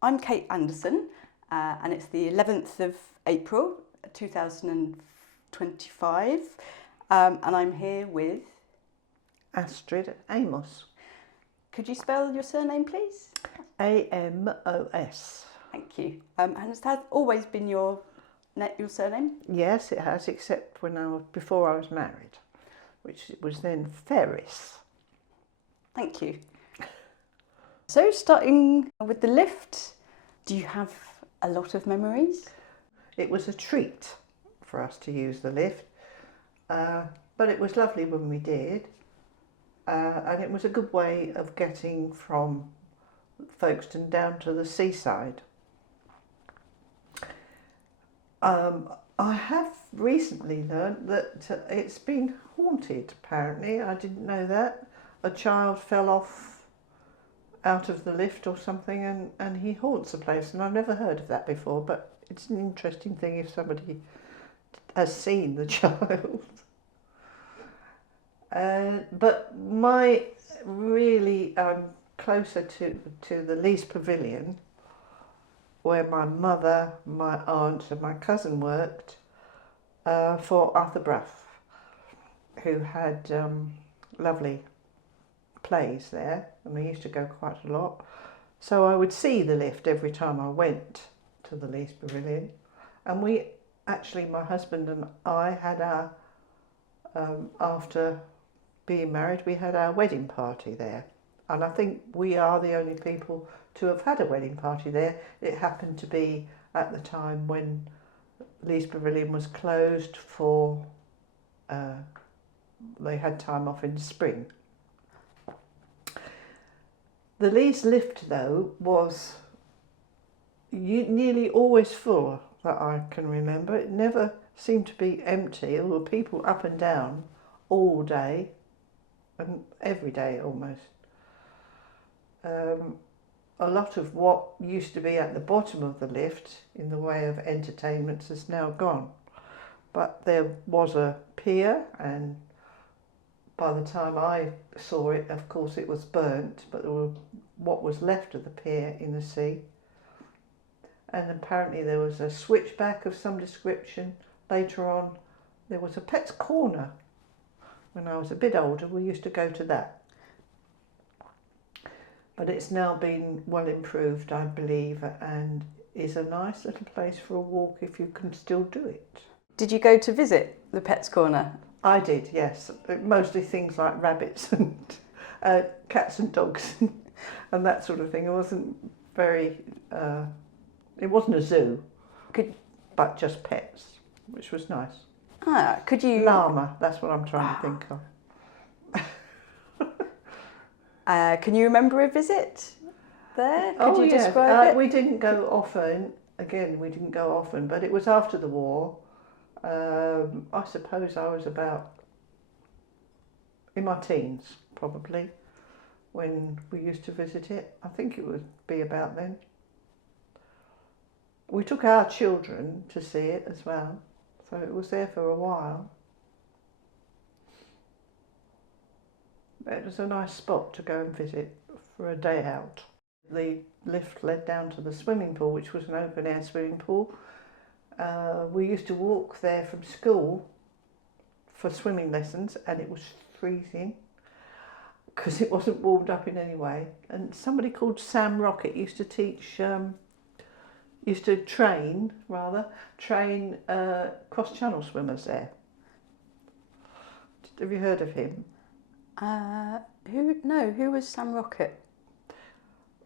I'm Kate Anderson, and it's the 11th of April 2025, and I'm here with... Astrid Amos. Could you spell your surname, please? Amos. Thank you. And has that always been your surname? Yes, it has, except before I was married, which was then Ferris. Thank you. So, starting with the lift, do you have a lot of memories? It was a treat for us to use the lift, but it was lovely when we did, and it was a good way of getting from Folkestone down to the seaside. I have recently learnt that it's been haunted, apparently. I didn't know that. A child fell off out of the lift or something and he haunts the place, and I've never heard of that before, but it's an interesting thing if somebody has seen the child. But my really closer to the Leas Pavilion, where my mother, my aunt and my cousin worked for Arthur Brough, who had lovely plays there, and we used to go quite a lot. So I would see the lift every time I went to the Leas Pavilion, and my husband and I had our, after being married, we had our wedding party there, and I think we are the only people to have had a wedding party there. It happened to be at the time when Leas Pavilion was closed for, they had time off in the spring. The Leas Lift, though, was nearly always full, that I can remember. It never seemed to be empty. There were people up and down all day, and every day almost. A lot of what used to be at the bottom of the lift in the way of entertainments has now gone. But there was a pier, and by the time I saw it, of course, it was burnt, but there were what was left of the pier in the sea. And apparently there was a switchback of some description. Later on, there was a pet's corner. When I was a bit older, we used to go to that. But it's now been well improved, I believe, and is a nice little place for a walk if you can still do it. Did you go to visit the Pet's Corner? I did, yes. Mostly things like rabbits and cats and dogs and that sort of thing. It wasn't very, it wasn't a zoo, but just pets, which was nice. Could you... Llama, that's what I'm trying to think of. Can you remember a visit there? Could you describe it? We didn't go often. Again, we didn't go often, but it was after the war. I suppose I was about in my teens, probably, when we used to visit it. I think it would be about then. We took our children to see it as well, so it was there for a while. It was a nice spot to go and visit for a day out. The lift led down to the swimming pool, which was an open air swimming pool. We used to walk there from school for swimming lessons, and it was freezing because it wasn't warmed up in any way. And somebody called Sam Rocket used to train cross-channel swimmers there. Have you heard of him? Who was Sam Rocket?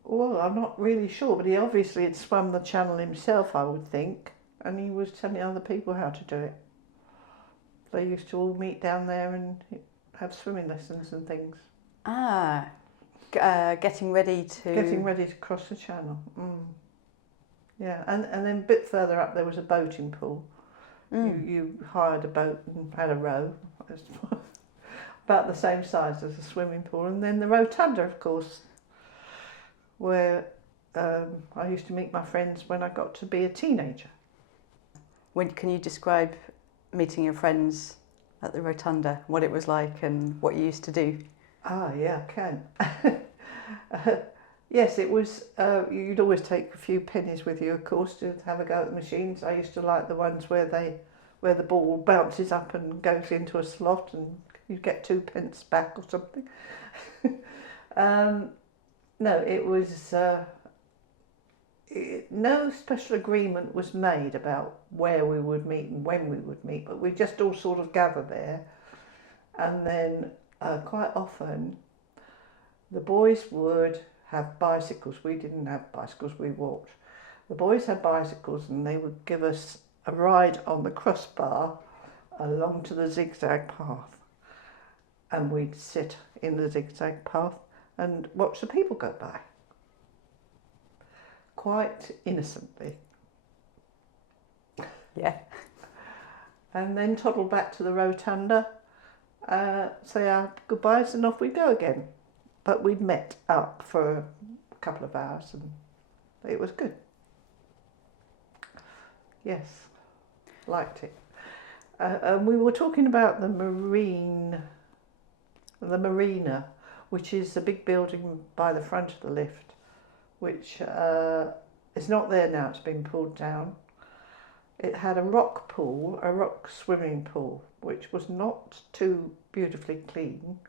Well, I'm not really sure, but he obviously had swum the channel himself, I would think, and he was telling other people how to do it. They used to all meet down there and have swimming lessons and things. Getting ready to cross the channel. Yeah, and then a bit further up there was a boating pool. You hired a boat and had a row. About the same size as a swimming pool. And then the Rotunda, of course, where I used to meet my friends when I got to be a teenager. Can you describe meeting your friends at the Rotunda, what it was like and what you used to do? Yeah, I can. Yes, it was. You'd always take a few pennies with you, of course, to have a go at the machines. I used to like the ones where the ball bounces up and goes into a slot, and you get 2p back or something. No, it was. No special agreement was made about where we would meet and when we would meet, but we just all sort of gathered there, and then quite often the boys would have bicycles. We didn't have bicycles, we walked. The boys had bicycles and they would give us a ride on the crossbar along to the zigzag path, and we'd sit in the zigzag path and watch the people go by, quite innocently. Yeah. And then toddle back to the Rotunda, say our goodbyes, and off we go again. But we'd met up for a couple of hours and it was good. Yes, liked it. And we were talking about the marina, which is a big building by the front of the lift, which is not there now, it's been pulled down. It had a rock pool, a rock swimming pool, which was not too beautifully clean,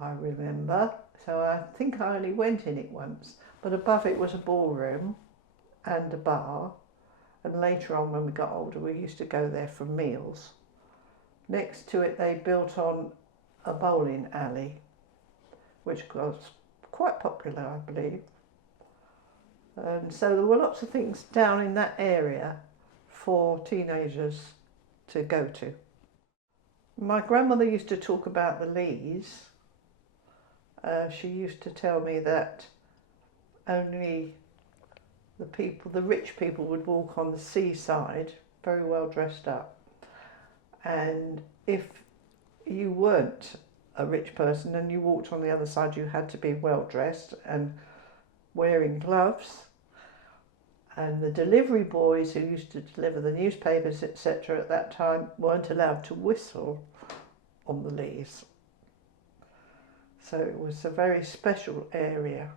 I remember. So I think I only went in it once, but above it was a ballroom and a bar. And later on, when we got older, we used to go there for meals. Next to it, they built on a bowling alley, which was quite popular, I believe. And so there were lots of things down in that area for teenagers to go to. My grandmother used to talk about the Leas. She used to tell me that only the rich people would walk on the seaside, very well dressed up. And if you weren't a rich person and you walked on the other side, you had to be well dressed and wearing gloves. And the delivery boys who used to deliver the newspapers, etc., at that time weren't allowed to whistle on the Leas. So it was a very special area.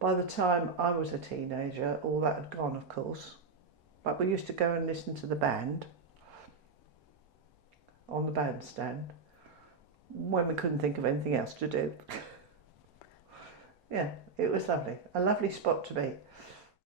By the time I was a teenager, all that had gone, of course. But we used to go and listen to the band on the bandstand when we couldn't think of anything else to do. Yeah, it was lovely. A lovely spot to be.